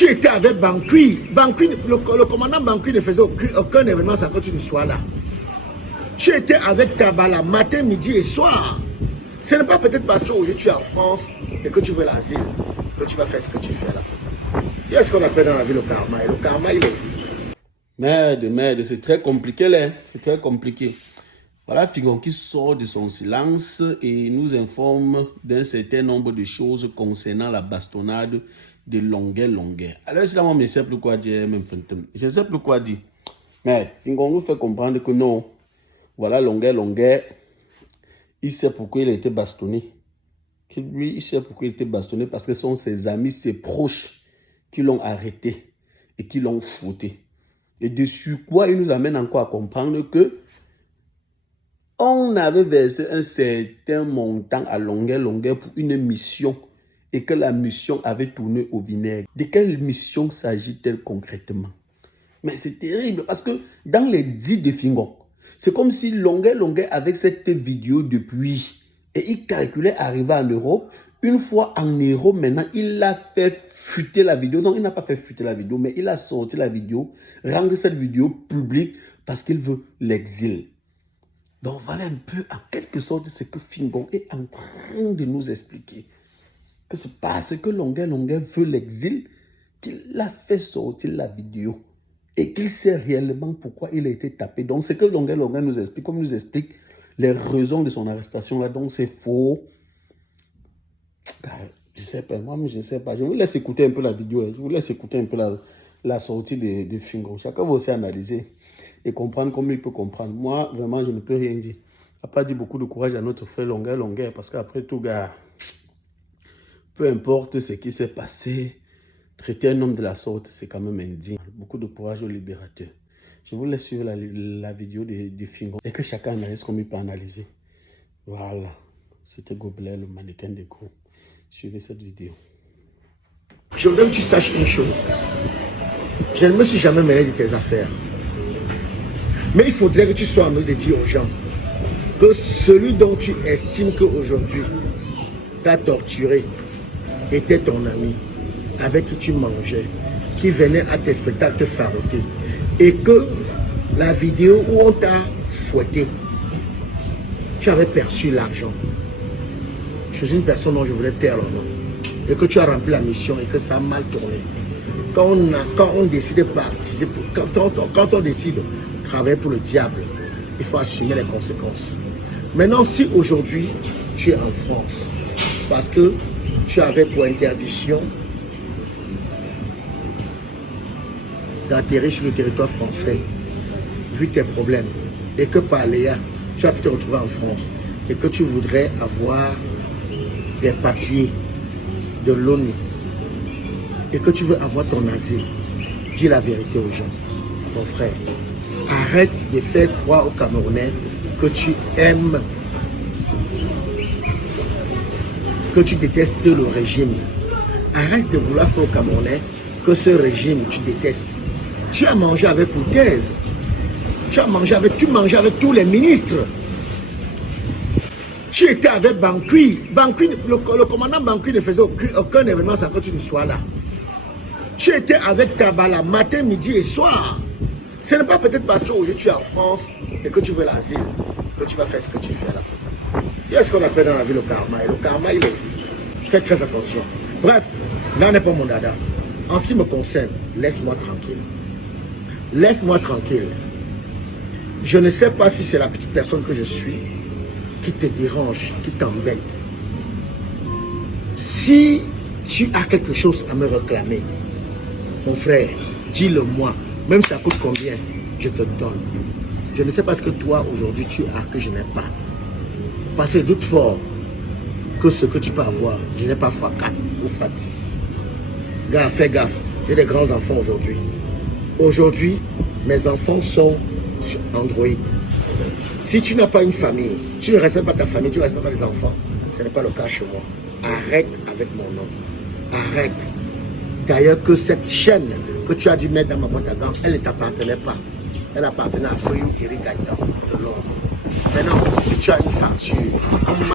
Tu étais avec Bankui. Le commandant Bankui ne faisait aucun événement sans que tu ne sois là. Tu étais avec Tabala matin, midi et soir. Ce n'est pas peut-être parce qu'aujourd'hui tu es en France et que tu veux l'asile que tu vas faire ce que tu fais là. Il y a ce qu'on appelle dans la vie le karma. Et le karma, il existe. Merde, c'est très compliqué là. C'est très compliqué. Voilà Fingon qui sort de son silence et nous informe d'un certain nombre de choses concernant la bastonnade de Longuet. Alors, c'est là, moi, je ne sais plus quoi dire, même fantôme. Je ne sais plus quoi dire. Mais Fingon nous fait comprendre que non. Voilà, Longuet, il sait pourquoi il a été bastonné. Lui, il sait pourquoi il a été bastonné parce que ce sont ses amis, ses proches qui l'ont arrêté et qui l'ont fouetté. Et dessus quoi, il nous amène encore à comprendre que on avait versé un certain montant à Longuet pour une mission et que la mission avait tourné au vinaigre. De quelle mission s'agit-elle concrètement? Mais c'est terrible parce que dans les dits de Fingon, c'est comme si Longuet avec cette vidéo depuis et il calculait arriver en Europe. Une fois en Europe, maintenant, il a fait fuiter la vidéo. Non, il n'a pas fait fuiter la vidéo, mais il a sorti la vidéo, rendre cette vidéo publique parce qu'il veut l'exil. Donc voilà un peu, en quelque sorte, ce que Fingon est en train de nous expliquer. Que c'est parce que Longuet veut l'exil qu'il a fait sortir la vidéo. Et qu'il sait réellement pourquoi il a été tapé. Donc c'est que Longuet nous explique, comme il nous explique les raisons de son arrestation là. Donc c'est faux. Ben, je ne sais pas, moi je ne sais pas. Je vous laisse écouter un peu la vidéo. Je vous laisse écouter un peu la sortie de Fingon. Chacun va aussi analyser et comprendre comme il peut comprendre. Moi, vraiment, je ne peux rien dire. Il n'a pas dit beaucoup de courage à notre frère Longuet, parce qu'après tout, gars, peu importe ce qui s'est passé, traiter un homme de la sorte, c'est quand même indigne. Beaucoup de courage au libérateur. Je vous laisse suivre la vidéo de Fingon et que chacun analyse comme il peut analyser. Voilà. C'était Gobelet, le mannequin de gros. Suivez cette vidéo. Je voudrais que tu saches une chose. Je ne me suis jamais mêlé de tes affaires. Mais il faudrait que tu sois en train de dire aux gens que celui dont tu estimes qu'aujourd'hui t'a torturé était ton ami, avec qui tu mangeais, qui venait à tes spectacles te faroter. Et que la vidéo où on t'a fouetté, tu avais perçu l'argent. Je suis une personne dont je voulais taire le nom. Et que tu as rempli la mission et que ça a mal tourné. Quand on décide de participer, quand on décide de travailler pour le diable, il faut assumer les conséquences. Maintenant, si aujourd'hui tu es en France, parce que tu avais pour interdiction d'atterrir sur le territoire français, vu tes problèmes, et que par Léa, tu as pu te retrouver en France, et que tu voudrais avoir des papiers de l'ONU, et que tu veux avoir ton asile, dis la vérité aux gens. Mon frère, arrête de faire croire aux Camerounais que tu aimes, que tu détestes le régime. Arrête de vouloir faire aux Camerounais que ce régime, tu détestes. Tu as mangé avec Koutez, tu mangeais avec tous les ministres. Tu étais avec Bankui. Le commandant Bankui ne faisait aucun événement sans que tu ne sois là. Tu étais avec Tabala matin, midi et soir. Ce n'est pas peut-être parce qu'aujourd'hui tu es en France et que tu veux l'asile que tu vas faire ce que tu fais là. Il y a ce qu'on appelle dans la vie le karma. Et le karma, il existe. Faites très attention. Bref, là n'est pas mon dada. En ce qui me concerne, laisse-moi tranquille. Laisse-moi tranquille. Je ne sais pas si c'est la petite personne que je suis qui te dérange, qui t'embête. Si tu as quelque chose à me réclamer, mon frère, dis-le-moi. Même ça coûte combien, je te donne. Je ne sais pas ce que toi, aujourd'hui, tu as que je n'ai pas. Parce que doute fort que ce que tu peux avoir, je n'ai pas x4 ou x10. Gars, fais gaffe. J'ai des grands enfants aujourd'hui. Aujourd'hui, mes enfants sont sur Android. Si tu n'as pas une famille, tu ne respectes pas ta famille, tu ne respectes pas les enfants, ce n'est pas le cas chez moi. Arrête avec mon nom. Arrête. D'ailleurs que cette chaîne que tu as dû mettre dans ma boîte à gants, elle ne t'appartenait pas. Elle appartenait à Fouillou Kiri Gaëtan de Londres. Maintenant, si tu as une facture,